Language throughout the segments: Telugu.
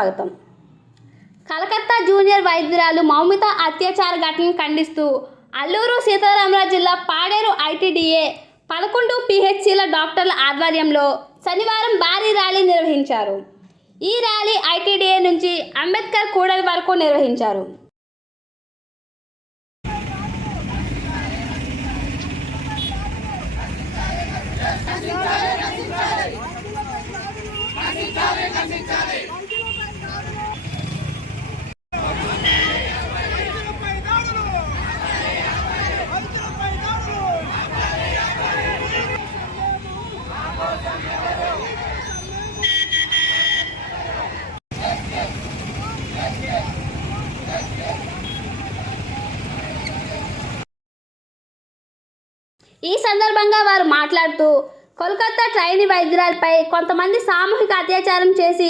స్వాగతం. కలకత్తా జూనియర్ వైద్యురాలు మౌమిత అత్యాచార ఘటనను ఖండిస్తూ అల్లూరు సీతారామరాజు జిల్లా పాడేరు ఐటీడీఏ పదకొండు పిహెచ్సిల డాక్టర్ల ఆధ్వర్యంలో శనివారం భారీ ర్యాలీ నిర్వహించారు. ఈ ర్యాలీ ఐటీడీఏ నుంచి అంబేద్కర్ కూడలి వరకు నిర్వహించారు. రైతులపై ఈ సందర్భంగా వారు మాట్లాడుతూ కోల్కతా ట్రైనీ వైద్యురాలపై కొంతమంది సామూహిక అత్యాచారం చేసి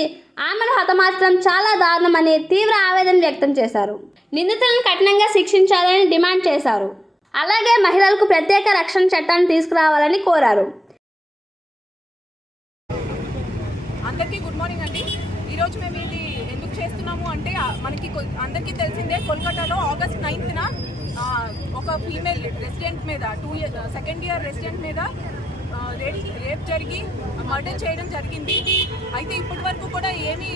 ఆమెను హతమార్చడం చాలా దారుణమని తీవ్ర ఆవేదన వ్యక్తం చేశారు. నిందితులను కఠినంగా శిక్షించాలని డిమాండ్ చేశారు. అలాగే మహిళలకు ప్రత్యేక రక్షణ చట్టాన్ని తీసుకురావాలని కోరారు. అందరికీ గుడ్ మార్నింగ్ అండి. ఈరోజు మేము ఇది ఎందుకు చేస్తున్నాము అంటే మనకి అందరికీ తెలిసిందే కోల్కతాలో ఆగస్ట్ నైన్త్న ఒక ఫీమేల్ రెసిడెంట్ మీద two year second year resident మీద రేప్ రేప్ జరిగి మర్డర్ చేయడం జరిగింది. అయితే ఇప్పటి వరకు కూడా ఏమీ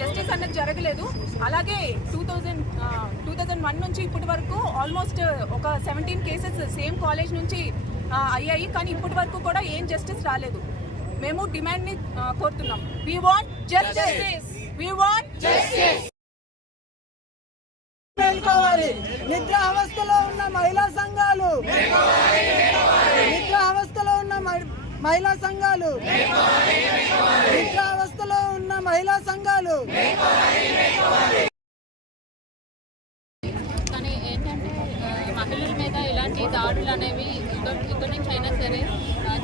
జస్టిస్ అన్నది జరగలేదు. అలాగే two thousand two thousand one నుంచి ఇప్పటి వరకు ఆల్మోస్ట్ ఒక సెవెంటీన్ కేసెస్ సేమ్ కాలేజ్ నుంచి అయ్యాయి. కానీ ఇప్పటి వరకు కూడా ఏం జస్టిస్ రాలేదు. మేము డిమాండ్ని ఆ, కోరుతున్నాం. We want justice we want justice నిద్ర అవస్థలో ఉన్న మహిళా సంఘాలు. నిద్ర అవస్థలో ఉన్న మహి- మహిళా సంఘాలు. నిద్ర అవస్థలో ఉన్న మహిళా సంఘాలు. కానీ ఏంటంటే మహిళల మీద ఇలాంటి దాడులు అనేవి ఇక్కడ ఇక్కడి నుంచి అయినా సరే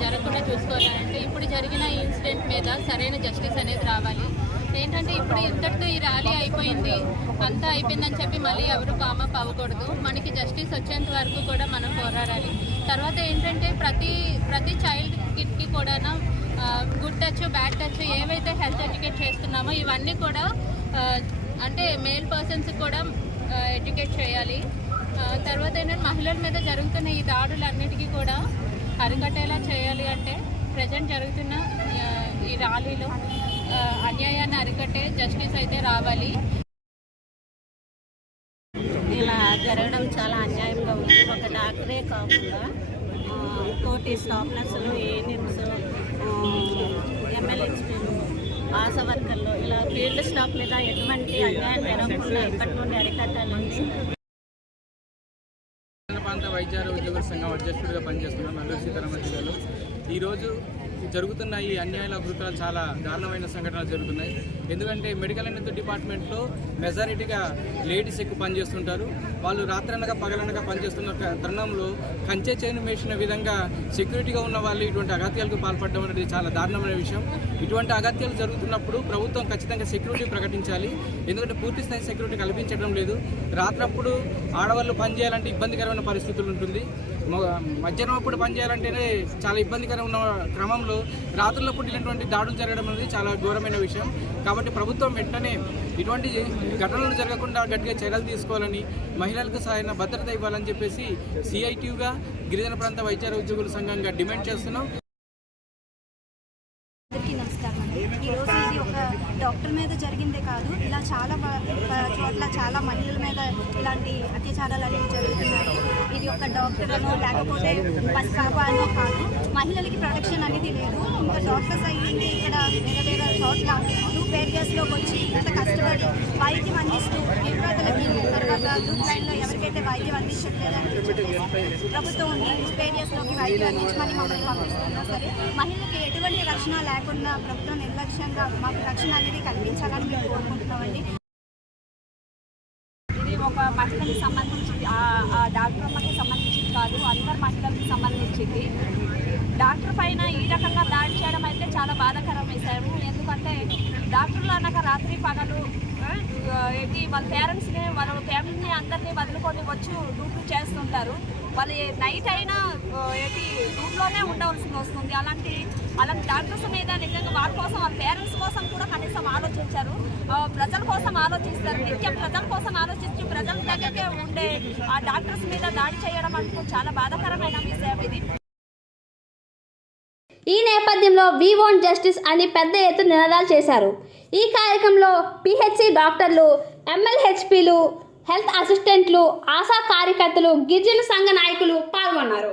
జరగకుండా చూసుకోవాలంటే ఇప్పుడు జరిగిన ఇన్సిడెంట్ మీద సరైన జస్టిస్ అనేది రావాలి. ఏంటంటే ఇప్పుడు ఇంతటితో ఈ ర్యాలీ అయిపోయింది అంతా అయిపోయిందని చెప్పి మళ్ళీ ఎవరు కామప్ అవ్వకూడదు మనకి జస్టిస్ వచ్చేంత వరకు కూడా మనం పోరాడాలి. తర్వాత ఏంటంటే ప్రతి ప్రతి చైల్డ్ కిడ్కి కూడా గుడ్ టచ్ బ్యాడ్ టచ్ ఏవైతే హెల్త్ ఎడ్యుకేట్ చేస్తున్నామో ఇవన్నీ కూడా అంటే మేల్ పర్సన్స్ కూడా ఎడ్యుకేట్ చేయాలి. తర్వాత ఏంటంటే మహిళల మీద జరుగుతున్న ఈ దాడులన్నిటికీ కూడా అరికట్టేలా చేయాలి అంటే ప్రజెంట్ జరుగుతున్న ఈ ర్యాలీలో అన్యాయాన్ని అరికట్టే జస్టిస్ అయితే రావాలి. ఇలా జరగడం చాలా అన్యాయంగా ఉంది. ఒక డాక్టరే కాకుండా తోటి స్టాఫ్ నర్సులు ఏఎన్ఎంస్ ఎమ్మెల్యేలు ఆశా వర్కర్లు ఇలా ఫీల్డ్ స్టాఫ్ మీద ఎటువంటి అన్యాయం జరగకుండా ఇప్పటి నుండి అరికట్టాలని ప్రాంత వైద్యారోగ్య ఉద్యోగుల సంఘం అధ్యక్షుడిగా పనిచేస్తున్నాను అల్లూరు సీతారామ జిల్లాలో ఈరోజు జరుగుతున్న ఈ అన్యాయాల అభివృద్ధాలు చాలా దారుణమైన సంఘటనలు జరుగుతున్నాయి. ఎందుకంటే మెడికల్ అండ్ హెల్త్ డిపార్ట్మెంట్లో మెజారిటీగా లేడీస్ ఎక్కువ పనిచేస్తుంటారు. వాళ్ళు రాత్రనగా పగలనగా పనిచేస్తున్న తరుణంలో కంచె చైన్ వేసిన విధంగా సెక్యూరిటీగా ఉన్న వాళ్ళు ఇటువంటి అగత్యాలకు పాల్పడడం అనేది చాలా దారుణమైన విషయం. ఇటువంటి అగత్యాలు జరుగుతున్నప్పుడు ప్రభుత్వం ఖచ్చితంగా సెక్యూరిటీ ప్రకటించాలి. ఎందుకంటే పూర్తి స్థాయి సెక్యూరిటీ కల్పించడం లేదు. రాత్రప్పుడు ఆడవాళ్ళు పనిచేయాలంటే ఇబ్బందికరమైన పరిస్థితులు ఉంటుంది. మధ్యాహ్నం అప్పుడు పనిచేయాలంటేనే చాలా ఇబ్బందికరంగా ఉన్న క్రమంలో రాత్రుల్లో పుట్టినటువంటి దాడులు జరగడం అనేది చాలా ఘోరమైన విషయం. కాబట్టి ప్రభుత్వం వెంటనే ఇటువంటి ఘటనలు జరగకుండా గట్టిగా చర్యలు తీసుకోవాలని మహిళలకు సరైన భద్రత ఇవ్వాలని చెప్పేసి సిఐటియుగా గిరిజన ప్రాంత వైద్య ఉద్యోగుల సంఘంగా డిమాండ్ చేస్తున్నాం. ఈరోజు ఇది ఒక డాక్టర్ మీద జరిగిందే కాదు ఇలా చాలా చోట్ల చాలా మహిళల మీద ఇలాంటి అత్యాచారాలు అనేవి జరుగుతున్నాయి. ఇది ఒక డాక్టర్ అనో లేకపోతే బస్ స్టాప్ అనో కాదు. మహిళలకి ప్రొటెక్షన్ అనేది లేదు. ఇంకా డాక్టర్స్ అయ్యింది. ఇక్కడ వేరే వేరే చోట్ల టూ పేరియర్స్లోకి వచ్చి ఇంత కష్టపడి వైద్యం అందిస్తూ నిర్మాతలకి తర్వాత గ్రూప్ లైన్లో ఎవరికైతే వైద్యం అందించట్లేదని చెప్పేసి ప్రభుత్వం ఉంది. టూ పేరియర్స్లోకి వైద్యం అందించమని మమ్మల్ని పంపిస్తున్నా సరే మహిళలకి ఎటువంటి రక్షణ లేకుండా ప్రభుత్వం నిర్లక్ష్యంగా మాకు రక్షణ అనేది కల్పించాలని మేము కోరుకుంటున్నామండి. ఇది ఒక మహిళకి సంబంధించింది ఆ- డాక్టర్ అమ్మకి సంబంధించింది కాదు అందరు మహిళలకు సంబంధించింది. డాక్టర్ పైన ఈ రకంగా దాడి చేయడం అయితే చాలా బాధాకరం వేశారు. ఎందుకంటే డాక్టర్లు అన్నాక రాత్రి పగలు ఏంటి వాళ్ళ పేరెంట్స్ని వాళ్ళ ఫ్యామిలీని అందరినీ వదులుకొని వచ్చి డ్యూటీ చేస్తుంటారు. వాళ్ళు నైట్ అయినా ఏంటి డ్యూటీలోనే ఉండవలసి వస్తుంది. అలాంటి అలాంటి డాక్టర్స్ మీద నిజంగా వాళ్ళ కోసం వాళ్ళ పేరెంట్స్ కోసం కూడా కనీసం ఆలోచించారు. ప్రజల ఆలోచిస్తారు. నిత్యం ప్రజల కోసం ఆలోచించి ప్రజల దగ్గరకే ఉండే ఆ డాక్టర్స్ మీద దాడి చేయడం అంటూ చాలా బాధాకరమైన విషయం ఇది. ఈ నేపథ్యంలో వి వాంట్ జస్టిస్ అని పెద్ద ఎత్తున నినాదాలు చేశారు. ఈ కార్యక్రమంలో పిహెచ్సి డాక్టర్లు ఎమ్మెల్హెచ్పిలు హెల్త్ అసిస్టెంట్లు ఆశా కార్యకర్తలు గిరిజన సంఘ నాయకులు పాల్గొన్నారు.